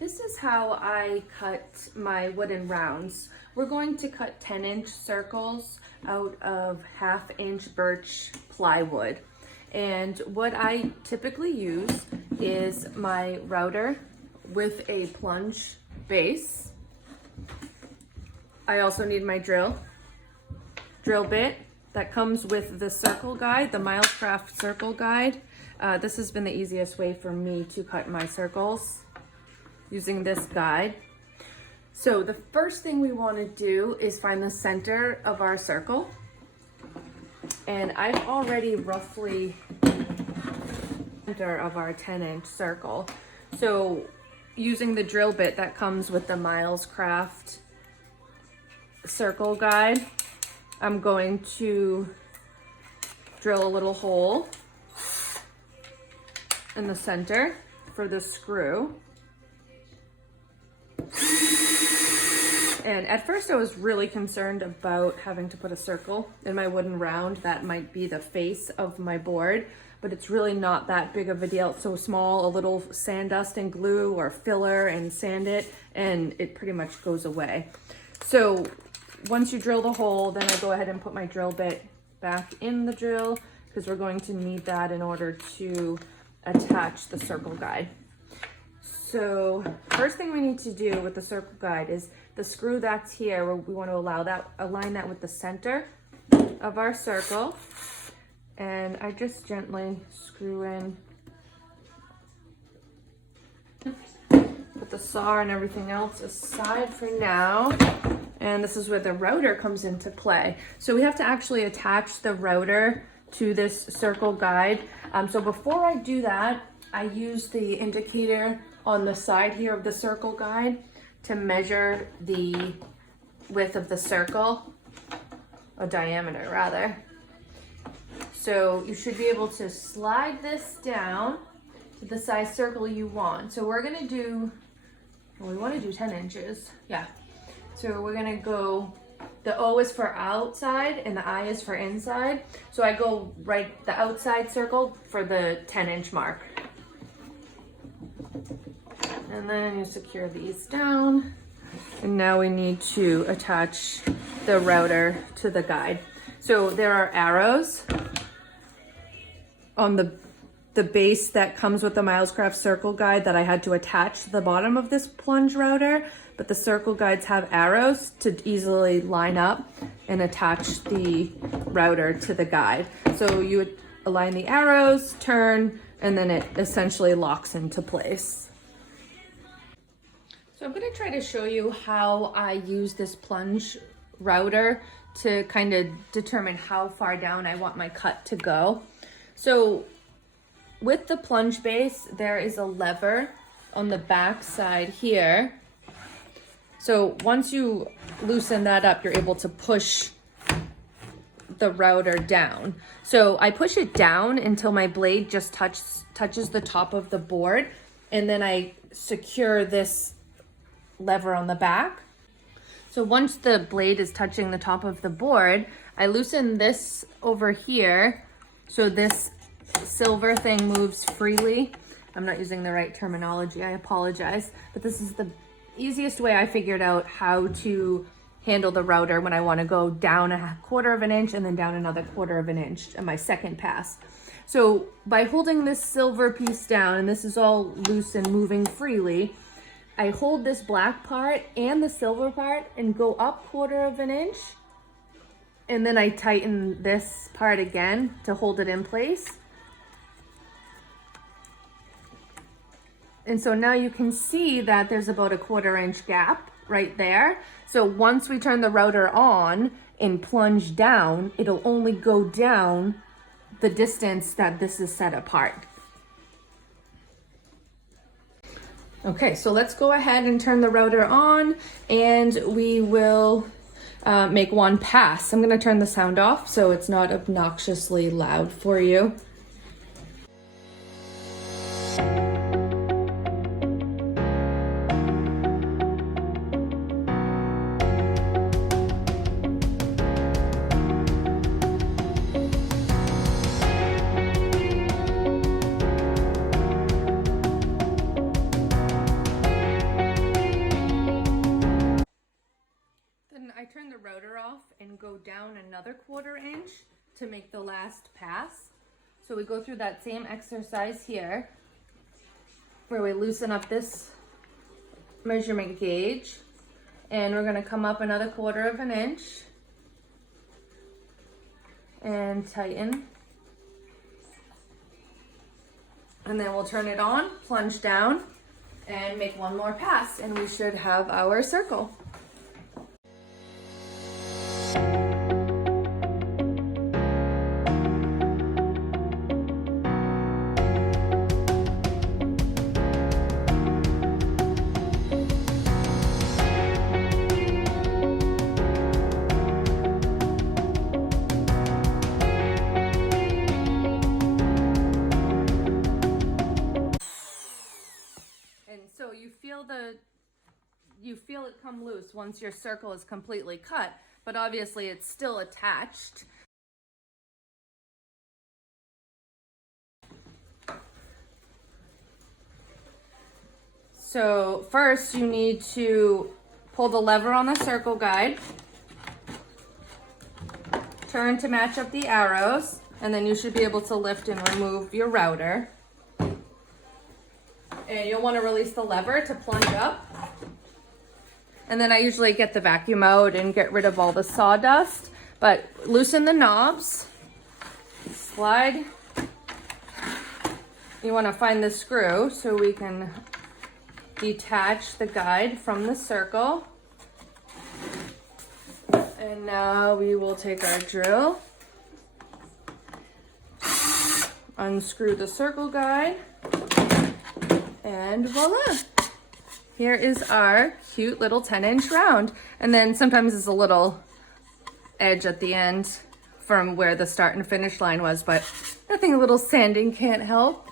This is how I cut my wooden rounds. We're going to cut 10-inch circles out of 1/2-inch birch plywood. And what I typically use is my router with a plunge base. I also need my drill bit that comes with the circle guide, the milescraft circle guide. This has been the easiest way for me to cut my circles, using this guide. So the first thing we want to do is find the center of our circle. And I've already roughly center of our 10-inch circle. So using the drill bit that comes with the milescraft circle guide, I'm going to drill a little hole in the center for the screw. And at first I was really concerned about having to put a circle in my wooden round. That might be the face of my board, but it's really not that big of a deal. It's so small, a little sand dust and glue or filler and sand it, and it pretty much goes away. So once you drill the hole, then I go ahead and put my drill bit back in the drill, because we're going to need that in order to attach the circle guide. So first thing we need to do with the circle guide is the screw that's here, we want to align that with the center of our circle. And I just gently screw in, put the saw and everything else aside for now. And this is where the router comes into play. So we have to actually attach the router to this circle guide. So before I do that, I use the indicator on the side here of the circle guide to measure the width of the circle, or diameter rather. So you should be able to slide this down to the size circle you want. So we're gonna do, well, we wanna do 10 inches, yeah. So we're gonna go, the O is for outside and the I is for inside. So I go right the outside circle for the 10-inch mark. And then you secure these down. And now we need to attach the router to the guide. So there are arrows on the base that comes with the milescraft circle guide that I had to attach to the bottom of this plunge router, but the circle guides have arrows to easily line up and attach the router to the guide. So you would align the arrows, turn, and then it essentially locks into place. So I'm going to try to show you how I use this plunge router to kind of determine how far down I want my cut to go. So with the plunge base, there is a lever on the back side here. So once you loosen that up, you're able to push the router down. So I push it down until my blade just touches the top of the board, and then I secure this lever on the back. So once the blade is touching the top of the board, I loosen this over here so this silver thing moves freely. I'm not using the right terminology, I apologize, but this is the easiest way I figured out how to handle the router when I want to go down 1/4 of an inch and then down another 1/4 of an inch in my second pass. So by holding this silver piece down, and this is all loose and moving freely, I hold this black part and the silver part and go up 1/4 of an inch, and then I tighten this part again to hold it in place. And so now you can see that there's about a 1/4 inch gap right there. So once we turn the router on and plunge down, it'll only go down the distance that this is set apart. Okay, so let's go ahead and turn the router on, and we will make one pass. I'm gonna turn the sound off so it's not obnoxiously loud for you. turn the router off and go down another 1/4 inch to make the last pass. So we go through that same exercise here where we loosen up this measurement gauge, and we're gonna come up another 1/4 inch and tighten. And then we'll turn it on, plunge down, and make one more pass, and we should have our circle. And so you feel it come loose once your circle is completely cut, but obviously it's still attached. So first you need to pull the lever on the circle guide, turn to match up the arrows, and then you should be able to lift and remove your router. And you'll want to release the lever to plunge up. And then I usually get the vacuum out and get rid of all the sawdust, but loosen the knobs, slide. You want to find the screw so we can detach the guide from the circle. And now we will take our drill, unscrew the circle guide, and voila! Here is our cute little 10-inch round. And then sometimes there's a little edge at the end from where the start and finish line was, but nothing a little sanding can't help.